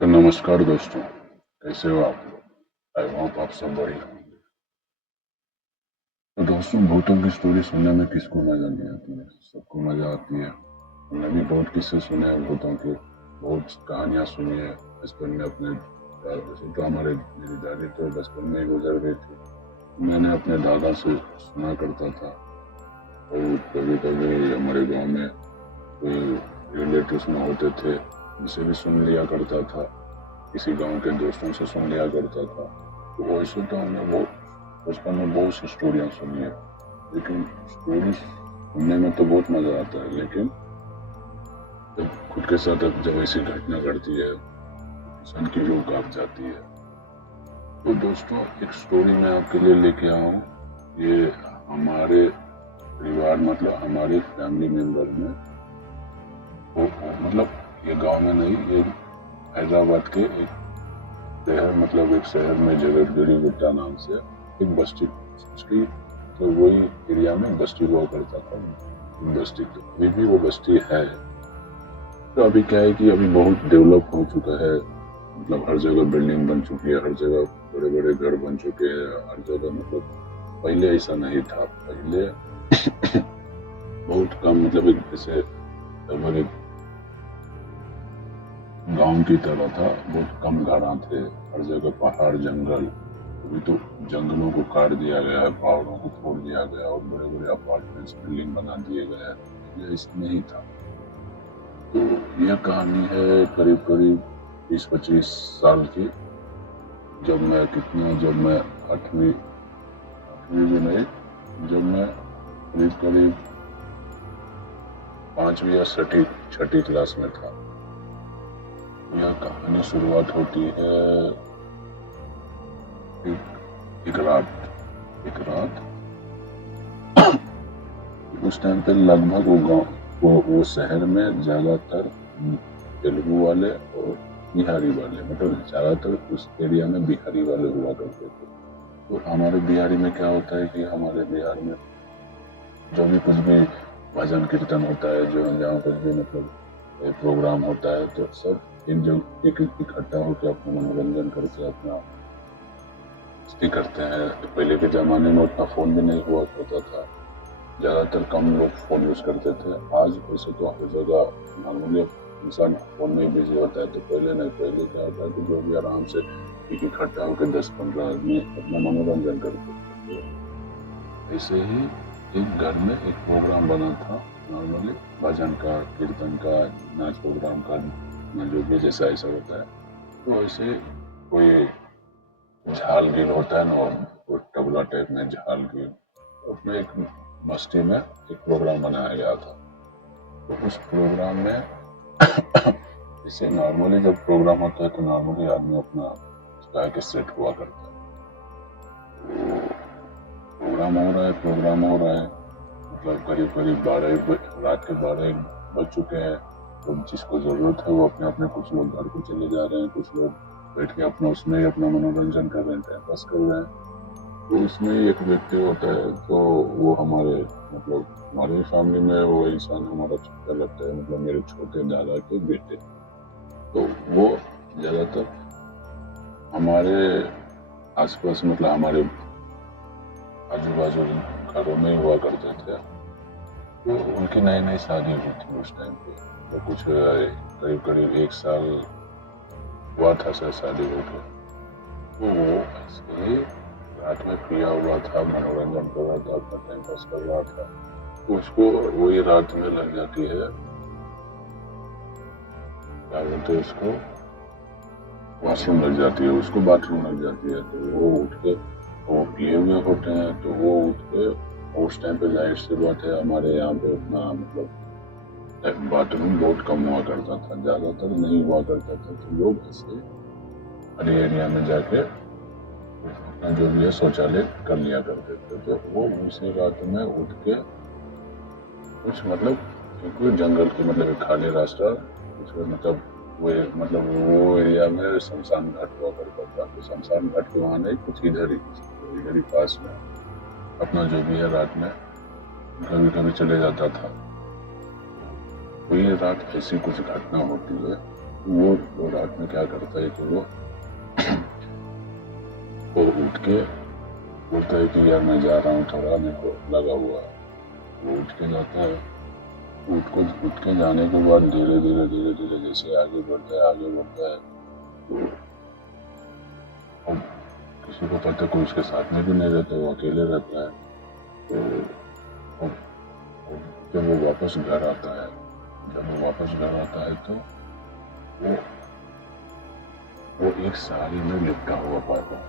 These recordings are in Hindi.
तो नमस्कार दोस्तों, कैसे हो आप लोग। आई होप आप सब बढ़िया होंगे। तो दोस्तों, भूतों की स्टोरी सुनने में किसको मजा नहीं आती है, सबको मजा आती है। हमने भी बहुत किस्से सुने हैं भूतों के, बहुत कहानियां सुनी है बचपन में अपने। वैसे तो मेरी दादी तो बचपन में ही गुजर गई थी। मैंने अपने दादा से सुना करता था। और कभी कभी हमारे गांव में कोई रिलेटिव्स में होते थे, उनसे भी सुन लिया करता था। किसी गांव के दोस्तों से सुन लिया करता था। तो वैसे तो हमने बहुत बचपन में बहुत सी स्टोरियाँ सुनी है, लेकिन स्टोरी सुनने में तो बहुत मजा आता है। लेकिन जब खुद के साथ जब ऐसी घटना घटती है, इंसान की रूह कांप जाती है। तो दोस्तों, एक स्टोरी मैं आपके लिए लेके आया हूँ। ये हमारे परिवार मतलब हमारी फैमिली मेंबर में मतलब ये गांव में नहीं, ये हैदराबाद के एक शहर मतलब एक शहर में जगतगिरी गुट्टा नाम से एक बस्ती उसकी, तो वही एरिया में बस्ती हुआ करता था। बस्ती तो अभी भी वो बस्ती है। तो अभी क्या है कि अभी बहुत डेवलप हो चुका है, मतलब हर जगह बिल्डिंग बन चुकी है, हर जगह बड़े बड़े घर बन चुके हैं, हर जगह मतलब पहले ऐसा नहीं था। पहले बहुत कम मतलब एक जैसे लगभग एक गांव की तरह था, बहुत कम घरा थे, हर जगह पहाड़ जंगल। अभी तो जंगलों को काट दिया गया है, पहाड़ों को तोड़ दिया गया और बड़े बड़े अपार्टमेंट्स बिल्डिंग बना दिए गए हैं। पहले ऐसा नहीं था। तो यह कहानी है करीब करीब 20-25 साल की। जब मैं आठवीं आठवीं भी नहीं, जब मैं करीब करीब 5वीं या छठी छठी क्लास में था। यह कहानी शुरुआत होती है एक रात उस टाइम पे लगभग वो शहर में ज्यादातर तेलुगु वाले और बिहारी वाले, मतलब ज्यादातर उस एरिया में बिहारी वाले हुआ करते थे। तो हमारे बिहारी में क्या होता है कि हमारे बिहार में जो भी कुछ भी भजन कीर्तन होता है, जो जहाँ कुछ भी मतलब प्रोग्राम होता है, तो सब एक जो एक इकट्ठा होकर अपना मनोरंजन करके अपना मस्ती करते हैं। पहले के जमाने में उतना फोन भी नहीं हुआ करता था, ज्यादातर कम लोग फोन यूज करते थे। आज वैसे तो हर जगह नॉर्मली इंसान फोन में बिजी होता है, तो पहले नहीं, पहले क्या होता है कि जो भी आराम से एक इकट्ठा होकर 10-15 आदमी अपना मनोरंजन करते थे। तो ऐसे ही एक घर में एक प्रोग्राम बना था, नॉर्मली भजन का, कीर्तन का, नाच प्रोग्राम का, जो भी जैसा ऐसा होता है। तो ऐसे कोई झाल गिल होता है ना, वो तबला टाइप में झाल गिल, उसमें एक मस्ती में एक प्रोग्राम बनाया गया था। तो उस प्रोग्राम में जैसे नॉर्मली जब प्रोग्राम होता है तो नॉर्मली आदमी अपना गा के सेट हुआ करता है। प्रोग्राम हो रहा है मतलब करीब करीब 12 रात के 12 बज चुके हैं। तो जिसको जरूरत है वो अपने अपने, कुछ लोग घर को चले जा रहे हैं, कुछ लोग बैठ के अपना उसमें अपना मनोरंजन कर रहे हैं, टाइम पास कर रहे हैं। तो इसमें एक व्यक्ति होता है, तो वो हमारे मतलब हमारी फैमिली में वो इंसान हमारा छोटा लगता है, मतलब मेरे छोटे दादा के बेटे। तो वो ज्यादातर हमारे आसपास मतलब हमारे आजू बाजू घरों में हुआ करते थे। तो उनकी नई नई शादी हुई थी उस टाइम पे। तो कुछ करीब करीब 1 साल हुआ था सर शादी होकर। तो वो ऐसे ही रात में पिया हुआ था, मनोरंजन कर रहा था, अपना टाइम पास कर रहा था। तो उसको वही रात में लग जाती है, क्या बोलते हैं उसको, वॉशरूम लग जाती है, उसको बाथरूम लग जाती है। तो वो उठ के, वो पिए हुए होते हैं, तो वो उठ के उस टाइम पे जाहिर सी बात है हमारे यहाँ पे उतना मतलब बाथरूम बहुत कम हुआ करता था, ज्यादातर नहीं हुआ करता था। तो लोग ऐसे हर एरिया में जाके अपना जो भी है शौचालय कर लिया करते थे। तो वो उसी रात में उठ के कुछ मतलब, क्योंकि जंगल की मतलब एक खाली रास्ता, कुछ मतलब वो एरिया में शमशान घाट हुआ करता था। तो शमशान घाट के वहाँ नहीं, कुछ इधर ही पास में अपना जो भी है रात में कभी कभी चले जाता था। तो ये रात ऐसी कुछ घटना होती है वो रात में क्या करता है कि वो उठ के बोलता है कि यार मैं जा रहा हूँ, थोड़ा मेरे को लगा हुआ है। वो उठ के जाता है। उठ के जाने के बाद धीरे धीरे जैसे आगे बढ़ता है तो अब किसी को पता कोई उसके साथ में भी नहीं रहता, वो अकेले रहता है। तो अब जब वो वापस घर आता है तो वो एक साड़ी में लिपटा हुआ पाता है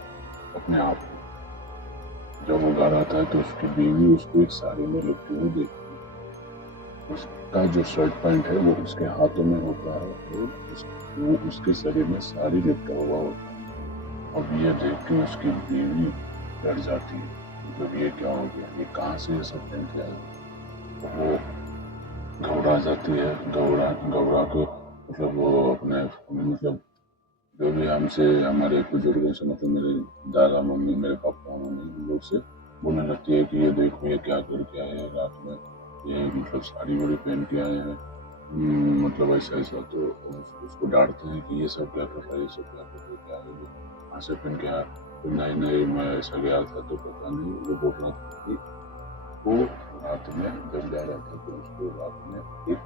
अपने आप को। जब वो घर आता है तो उसकी बीवी उसको एक साड़ी में लिपटी हुई देखती है। उसका जो शर्ट पैंट है वो उसके हाथों में होता है और वो उसके शरीर में साड़ी लिपटा हुआ होता है। अब ये देख के उसकी बीवी डर जाती है, मतलब ये क्या हो गया, ये कहाँ से ये सब पहन के आया। तो वो घबरा जाती है, घबरा के मतलब वो अपने मतलब जो भी हमसे हमारे बुजुर्गों से, मतलब मेरे दादा मम्मी, मेरे पापा मम्मी, उन लोग से बोलने लगती है कि ये देखो ये क्या करके आए हैं रात में, ये मतलब साड़ी वाड़ी पहन के आए हैं, मतलब ऐसा। तो उसको डांटते हैं कि ये सब क्या कर रहा है, ये सब क्या कर रहा है, क्या है, कहाँ से पहन के आया। तो नहीं मैं ऐसा गया था तो पता नहीं। वो बोल रहा था कि वो रात में जब जा रहा था तो उसको रात में एक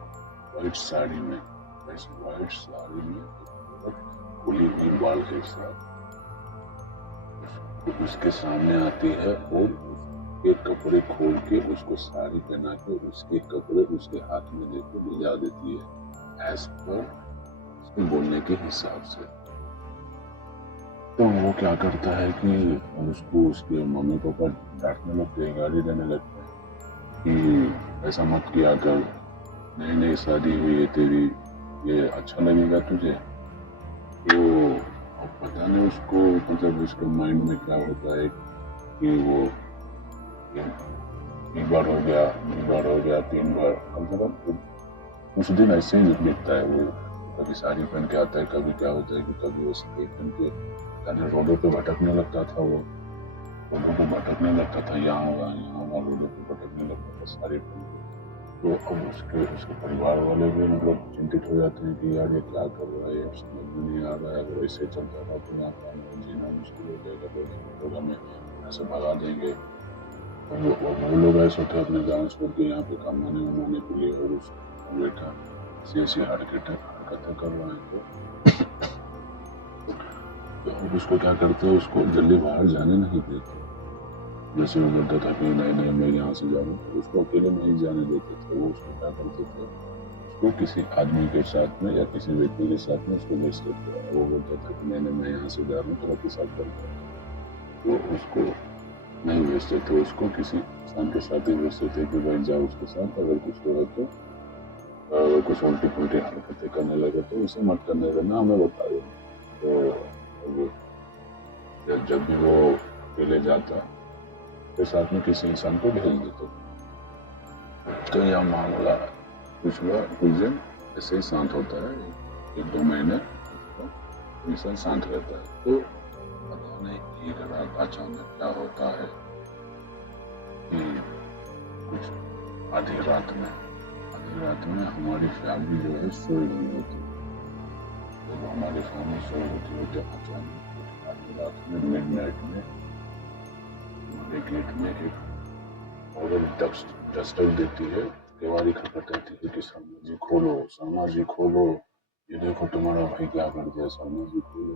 वाइट साड़ी में खुली हुई बाल के साथ उसके सामने आती है और उसके कपड़े खोल के उसको साड़ी पहना के उसके कपड़े उसके हाथ में देकर ले जा देती है एज पर उसके बोलने के हिसाब से। तो वो क्या करता है कि उसको उसके मम्मी पापा डांटने लगते हैं, गाली देने लगते हैं कि ऐसा मत किया कर, नई शादी हुई है तेरी, ये अच्छा लगेगा तुझे। तो अब पता नहीं उसको मतलब उसके माइंड में क्या होता है कि वो एक बार हो गया, 3 बार, कम से कम कुछ दिन ऐसे ही बीतता है। वो कभी साड़ी पहन के आता है, कभी क्या होता है कि कभी वो साड़ी पहन के रोडों पे भटकने लगता था। वो रोडों पे भटकने लगता था, यहाँ वहाँ रोडों पे भटकने लगता था साड़ी पहन के। तो अब उसके परिवार वाले भी मतलब चिंतित हो जाते हैं कि यार ये क्या कर रहा है, ये समझ में नहीं आ रहा है, अगर ऐसे चलता रहा तो यहाँ पर जीना मुश्किल हो जाएगा, लोग हमें यहाँ से भगा देंगे। वो लोग ऐसे थे अपने गाँव छोड़ के यहाँ पे कमाने के लिए, और उसका बेटा ऐसी हरकतें कर रहा है। तो अब उसको क्या करते हैं, उसको जल्दी बाहर जाने नहीं देते। जैसे वो बोलता था कि नहीं मैं यहाँ से जाऊँ, तो उसको अकेले नहीं जाने देते थे। वो उसको क्या करते थे, उसको किसी आदमी के साथ में या किसी व्यक्ति के साथ में उसको भेजते थे। वो बोलता था कि नहीं मैं यहाँ से जा रहा हूँ, तो अपने साथ करता। तो उसको नहीं भेजते थे, उसको किसी इंसान के साथ ही भेजते थे कि भाई जाओ उसके साथ, अगर कुछ हो तो अगर कुछ उल्टी पुल्टी हरकतें करने लगे तो उसे मत करने देना, हमें बता देना। तो जब भी वो अकेले जाता तो साथ में किसी इंसान को भेज देते। तो यह मामला कुछ दिन ऐसे ही शांत होता है, 1-2 महीने इंसान शांत रहता है। तो पता नहीं एक रात अचानक क्या होता है कि कुछ आधी रात में हमारी फैमिली जो है सोई हुई होती है। जब हमारी फैमिली सोई होती है तो अचानक आधी रात में मिडनाइट में हमारे गेट में एक औरत दस्तक देती है, केवाड़ी खटखटाती है कि शर्मा जी खोलो, ये देखो तुम्हारा भाई क्या कर दिया, शर्मा जी खोलो।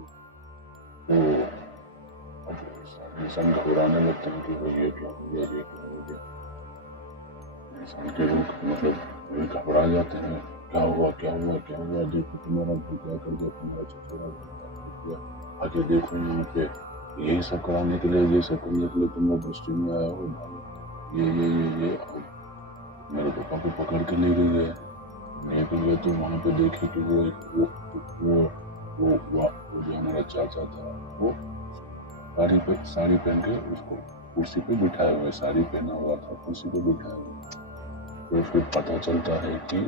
तो अब इंसान घबराने लगते हैं कि ये क्या हो गया। इंसान के रूह मतलब घबरा जाते हैं, क्या हुआ, देखो तुम्हारा भाई क्या कर दिया, तुम्हारा चचेरा भाई क्या कर दिया, आगे देखो यहाँ पे यही सब करने के लिए तुम लोग बस्ती में आए हो, ये मेरे पापा को पकड़ के ले गई है। तो वहाँ पे देखे कि वो जो हमारा चाचा था वो साड़ी पहन के उसको कुर्सी पे बिठाया हुआ है, साड़ी पहना हुआ था, कुर्सी पे बिठाया हुआ। तो उसको पता चलता है कि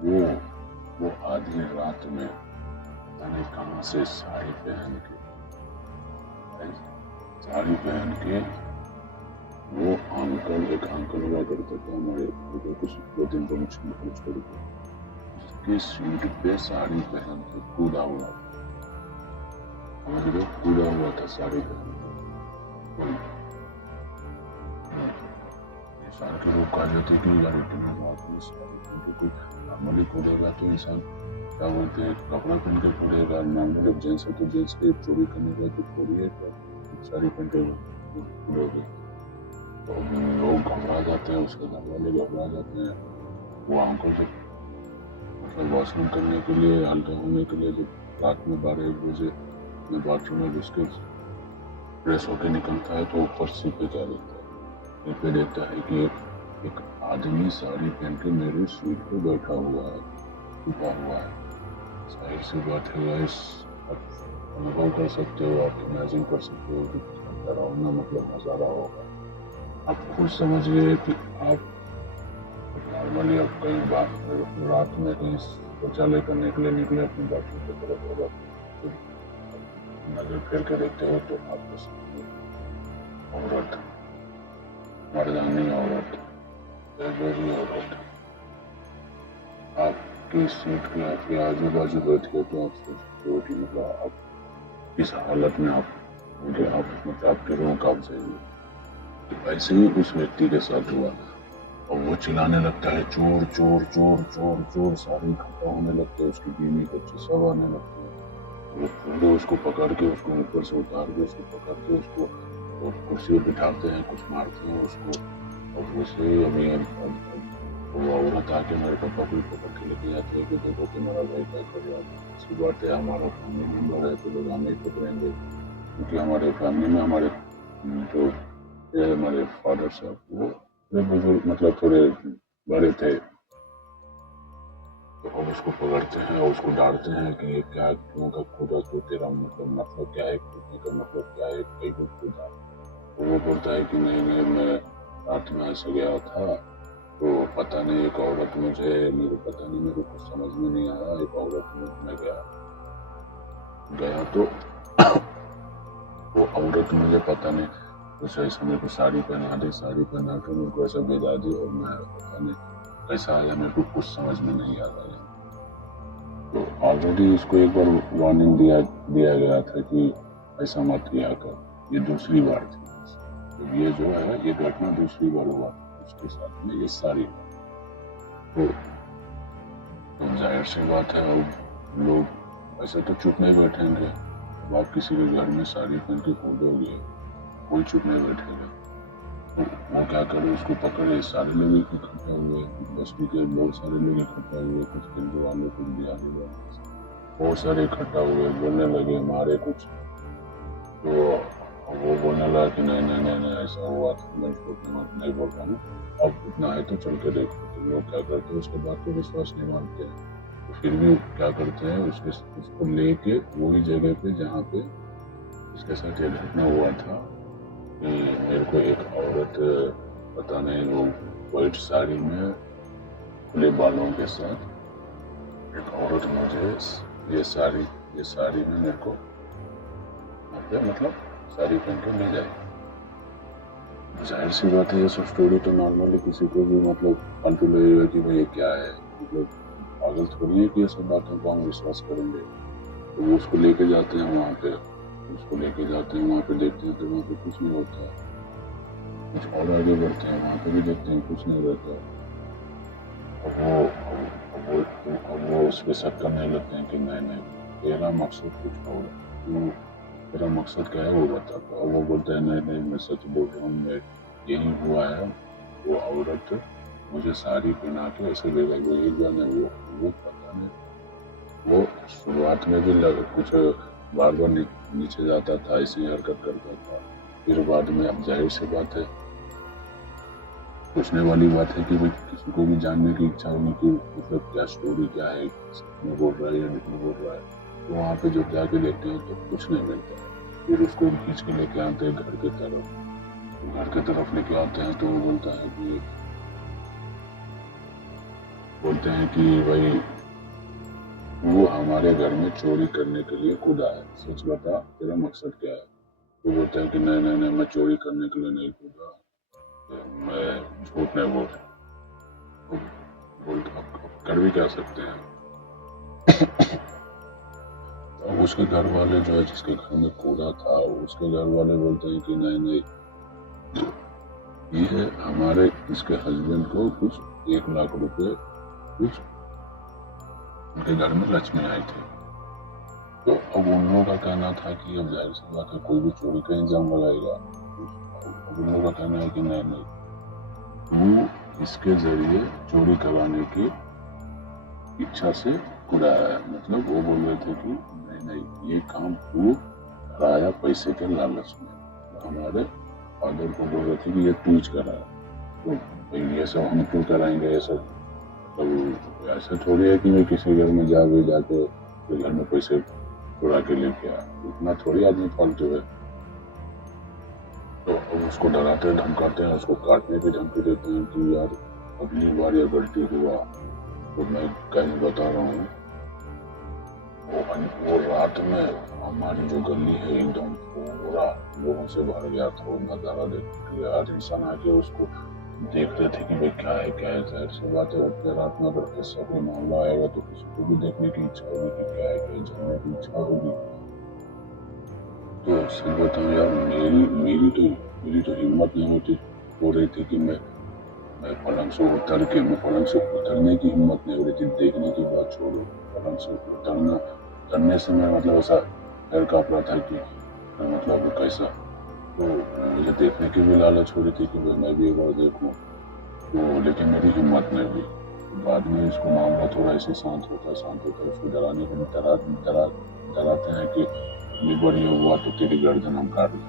वो आधी रात में पता नहीं कहाँ से साड़ी पहन के वो एक अंकल हुआ करते थे हमारे कुछ 2-3 छोड़ के, आपकी सीट पे साड़ी पहन के कूदा हुआ, समझ रहे हो, कूदा हुआ था साड़ी पहन के। इंसान की रूह कहा जाती है कि यार इतनी रात में साड़ी पहन के कोई नॉर्मली कूदेगा तो इंसान क्या बोलते हैं कपड़ा पहन के कूदेगा, नॉर्मली जेंट्स है तो जेंट्स के चोरी करने का तो थोड़ी है साड़ी पहन के कूदोगे। तो लोग घबरा जाते हैं, उसके घर वाले घबरा जाते हैं। वो अंकल जब मतलब वॉशरूम करने के लिए हल्का होने के लिए जब रात में 12-1 बजे में बाथरूम में घुस के फ्रेश होकर निकलता है तो ऊपर सीपे क्या देखता है, पे देखता है कि एक आदमी साड़ी पहन के मेरी सीट पे बैठा हुआ है, छुपा हुआ है। जाहिर सी बात है गाइस, आप अनुभव कर सकते हो, आप इमेजिन कर सकते हो कि कितना डरावना मतलब नज़ारा होगा। आप खुद समझिए कि आप नॉर्मली आप कहीं रात में कहीं शौचालय करने के लिए निकले अपने बाथरूम की तरफ होगा, नजर फेर के देखते हो तो आपके सामने औरत, मर्दानी औरत, बेगोरी औरत आपकी सीट के आपके आजू बाजू बैठ के, तो आप सोचते हो कि मतलब आप इस हालत में आप मतलब आपके रूह कांप जाएंगे। तो ऐसे ही उस व्यक्ति के साथ हुआ और वो चिल्लाने लगता है चोर चोर चोर चोर चोर, सारे इकट्ठा होने लगते हैं, उसकी बीवी बच्चे सब आने लगते हैं। वो पूरे उसको पकड़ के उसको ऊपर से उतार के उसको पकड़ के उसको और कुर्सी पर बिठाते हैं, कुछ मारते हैं उसको। और वैसे अभी वो औरत आके मेरे पापा को पकड़ के लेके जाती है कि देखो कि मेरा भाई क्या कर रहा है। अच्छी बात है, हमारा फैमिली मेम्बर है तो लोग हमें पकड़ेंगे, क्योंकि हमारे फैमिली में हमारे जो हमारे फादर साहब वो बुजुर्ग मतलब थोड़े बड़े थे। तो हम उसको पकड़ते हैं और उसको डांटते हैं कि ये क्या क्यों का कूदा, तो तेरा मतलब क्या है, कूदने का मतलब क्या है, कहीं को कूदा। तो वो बोलता है कि नहीं नहीं मैं रात में ऐसे गया था तो पता नहीं एक औरत मेरे पता नहीं मेरे कुछ समझ में नहीं आया, एक औरत में गया तो वो औरत मुझे पता नहीं कुछ ऐसा मेरे को साड़ी पहना दी, साड़ी पहना के मेरे को ऐसा भेजा दी और मैं पता नहीं कैसा आया, मेरे को कुछ समझ में नहीं आ रहा है। तो ऑलरेडी इसको एक बार वार्निंग दिया गया था कि ऐसा मत किया कर, ये दूसरी बार थी। तो ये जो है ये घटना दूसरी बार हुआ उसके साथ में ये सारी तो जाहिर सी बात है अब लोग ऐसे तो चुप नहीं बैठेंगे। अब आप किसी के घर में साड़ी पहन के कूदोगे, कोई चुप नहीं बैठेगा। तो वो क्या करे, उसको पकड़े, सारे लोग इकट्ठा हुए, बस्ती के बहुत सारे लोग इकट्ठा हुए, कुछ हिंदू वाले कुछ बिहारी वाले बहुत सारे इकट्ठा हुए, बोलने लगे मारे कुछ। तो वो बोलने लगा कि नहीं नहीं नहीं नहीं ऐसा हुआ तो मैं उसको नहीं बोल रहा हूँ, अब इतना है तो चल के देखो। तो लोग क्या करते हैं उसके बाद तो विश्वास नहीं मानते हैं, तो फिर भी क्या करते हैं उसको लेके वही जगह पे जहाँ पे उसके साथ ये घटना हुआ था कि मेरे को एक औरत पता नहीं वो व्हाइट साड़ी में खुले बालों के साथ एक औरत मुझे ये साड़ी में मेरे को मतलब साड़ी पहन के ले जाए। जाहिर सी बात है ये सब स्टोरी तो नॉर्मली किसी को भी मतलब फालतू लगेगा कि भाई ये क्या है, मतलब पागल थोड़ी है कि ये सब बातों को हम विश्वास करेंगे। तो वो उसको लेके जाते हैं वहाँ पे, वहाँ पे देखते हैं तो वहाँ पे कुछ नहीं होता है, कुछ और आगे बढ़ते हैं वहाँ पे भी देखते हैं कुछ नहीं रहता। अब वो उस पर शक करने लगते हैं कि नहीं तेरा मकसद कुछ और, तेरा मकसद क्या है वो बताता। और वो बोलता है नहीं नहीं मैं सच बोल रहा हूँ, मैं यही हुआ है, वो औरत मुझे साड़ी पहना के ऐसे ले गई, वो एक बार नहीं वो पता नहीं, वो शुरुआत में भी कुछ बार बार नीचे जाता था, ऐसी हरकत करता था, फिर बाद में अब जाहिर सी बात है पूछने वाली बात है कि भाई किसी को भी जानने की इच्छा होगी कि मतलब क्या स्टोरी क्या है, में बोल रहा है या नहीं बोल रहा है। तो वहाँ पे जब जाके देखते हैं तो कुछ नहीं मिलता। फिर उसको खींच के लेके आते हैं घर की तरफ लेके आते हैं तो वो बोलते हैं कि भाई वो हमारे घर में चोरी करने के लिए कूदा है, सच बता तेरा मकसद क्या है। वो बोलता है कि नहीं मैं चोरी करने के लिए नहीं कूदा, मैं झूठ नहीं बोल कर भी क्या सकते हैं। अब उसके घर वाले जो है, जिसके घर में कूड़ा था, उसके घर वाले बोलते हैं कि नहीं नहीं, ये हमारे इसके हस्बैंड को कुछ 1 लाख रुपए कुछ उनके घर में लक्ष्मी आई थी। तो अब उन लोगों का कहना था कि अब जाहिर सी बात है कोई भी चोरी का इंजाम लगाएगा। अब उन लोगों का कहना है कि नहीं नहीं, वो इसके जरिए चोरी करवाने की इच्छा से कराया है। मतलब वो बोल रहे थे कि नहीं नहीं, ये काम तू कराया पैसे के लालच में। हमारे फादर को बोल रहे थे कि ये तू ही कराया, तो भाई ये सब हम क्यों कराएंगे, ये सब तो ऐसा थोड़ी है कि मैं किसी घर में जाके घर में पैसे चुरा के लेके आया, इतना थोड़ी आदमी फालतू है। तो अब उसको डराते धमकाते हैं, उसको काटने की धमकी देते हैं कि यार अगली बार ये गलती हुआ तो मैं कहीं बता रहा हूँ, वो रात में हमारी जो गली है एकदम पूरा लोगों से भर गया था। वो नजारा देख यार इंसान आके उसको देख रहे थे कि भाई क्या है जाहिर सी बात है, अपने रात में अगर ऐसा कोई मामला आएगा तो किसी को भी देखने की इच्छा होगी कि क्या है जानने की इच्छा होगी। तो सही बताऊँ यार, मेरी तो हिम्मत नहीं होती हो रही थी कि मैं पलंग से उतरने की हिम्मत नहीं हो रही थी। देखने की बात छोड़ो, पलंग से उतरने से मैं मतलब ऐसा डर काँप रहा था कि मतलब कैसा। तो मुझे देखने की भी लालच हो रही थी कि मैं भी एक बार देखूं, तो लेकिन मेरी हिम्मत नहीं हुई। बाद में इसको मामला थोड़ा ऐसे शांत होता उसको डराने के लिए डराते हैं कि एक बार ये हुआ तो तेरी गर्दन हम काट लें,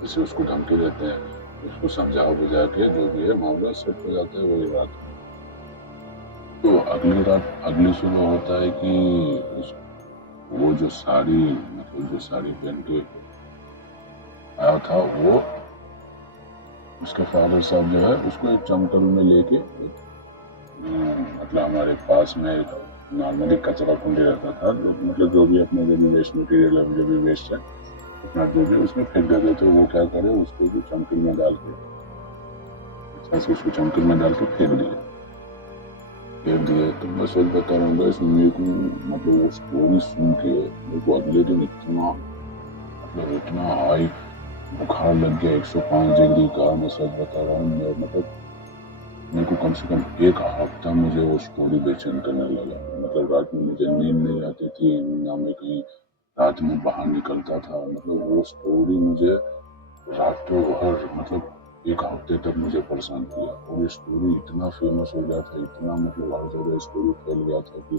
जैसे उसको धमकी देते हैं। उसको समझा बुझा के जो भी है मामला सेट हो जाता है वही रात। तो अगली सुबह होता है कि वो जो साड़ी पहन के आया था, वो उसके फादर साहब जो है उसको एक चमटल में लेके मतलब हमारे पास में नॉर्मली कचरा कुंडी रहता था, मतलब जो भी अपने जो भी वेस्ट मटेरियल है, जो भी वेस्ट है अपना जो भी उसमें फेंक देते थे। वो क्या करे, उसको भी चमकल में डाल के उसको चमकल में डाल के फेंक दिए। तो मैं सच बता रहा हूँ, मेरे को मतलब वो स्टोरी सुन के मेरे को अगले दिन इतना हाई बुखार लग गया 105 डिग्री का। मैं सच बता रहा हूँ, मतलब मेरे को कम से कम 1 हफ्ता मुझे वो स्टोरी बेचैन करने लगा। मतलब रात में मुझे नींद नहीं आती थी, ना मैं कहीं रात में बाहर निकलता था। मतलब वो स्टोरी मुझे रातों भर मतलब 1 हफ्ते तक मुझे परेशान किया। और ये स्टोरी इतना फेमस हो गया था, इतना मतलब हर जगह स्टोरी फैल गया था कि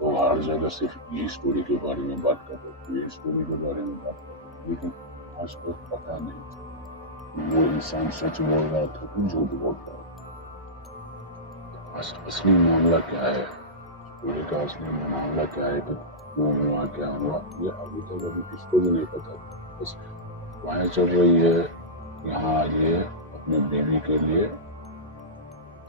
लोग हर जगह सिर्फ ये स्टोरी के बारे में बात कर रहे थे, ये स्टोरी के बारे में बात कर रहे थे। लेकिन आज तक पता नहीं वो इंसान सच बोल रहा था कि झूठ बोल रहा था। असली मामला क्या है, स्टोरी का असली मामला क्या है, क्यों हुआ क्या हुआ, ये अभी तक किसको भी नहीं पता। बस अफवाहें चल रही है कि हाँ ये अपने बीवी के लिए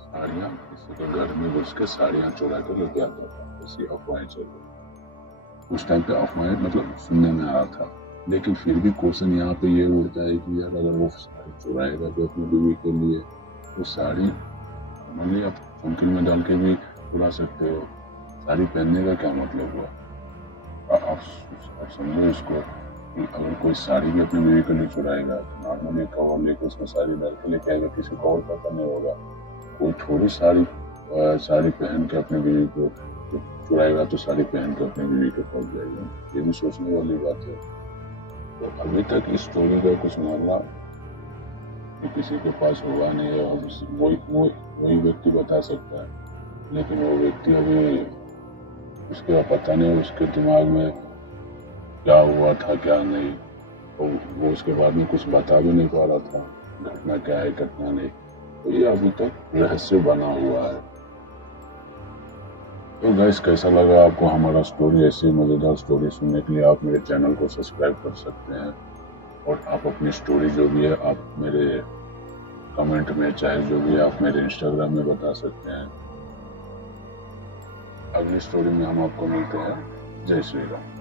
साड़ियाँ किसी के घर में घुस के साड़ियाँ चुरा कर लेके आता था। ऐसी अफवाहें चल रही। उस टाइम पे अफवाहें मतलब सुनने में आ रहा था, लेकिन फिर भी क्वेश्चन यहाँ पे ये उठता है कि यार अगर वो साड़ी चुराएगा तो अपनी बीवी के लिए, वो साड़ी नॉर्मली आप चमकील में डाल के भी उड़ा सकते हो। साड़ी पहनने का क्या मतलब हुआ। आप समझो इसको, अगर कोई साड़ी भी अपनी बीवी के लिए चुराएगा तो नॉर्मली कवर लेके उसमें साड़ी डाल के लेके आएगा, किसी को और पता नहीं होगा। कोई थोड़ी साड़ी पहन के अपनी बीवी को चुराएगा तो साड़ी पहन के अपनी बीवी को पहुंच जाएगा। ये भी सोचने वाली बात है। तो अभी तक इस स्टोरी का कुछ मामला किसी के पास हुआ नहीं है, वही व्यक्ति बता सकता है। लेकिन वो व्यक्ति अभी उसका पता नहीं उसके दिमाग में क्या हुआ था क्या नहीं, तो वो उसके बाद में कुछ बता भी नहीं पा रहा था, घटना क्या है घटना नहीं। तो ये अभी तक रहस्य बना हुआ है। तो गाइस, कैसा लगा आपको हमारा स्टोरी। ऐसे मज़ेदार स्टोरी सुनने के लिए आप मेरे चैनल को सब्सक्राइब कर सकते हैं, और आप अपनी स्टोरी जो भी है आप मेरे कमेंट में, चाहे जो भी आप मेरे इंस्टाग्राम में बता सकते हैं। अगली स्टोरी में हम आपको मिलते हैं। जय श्री राम।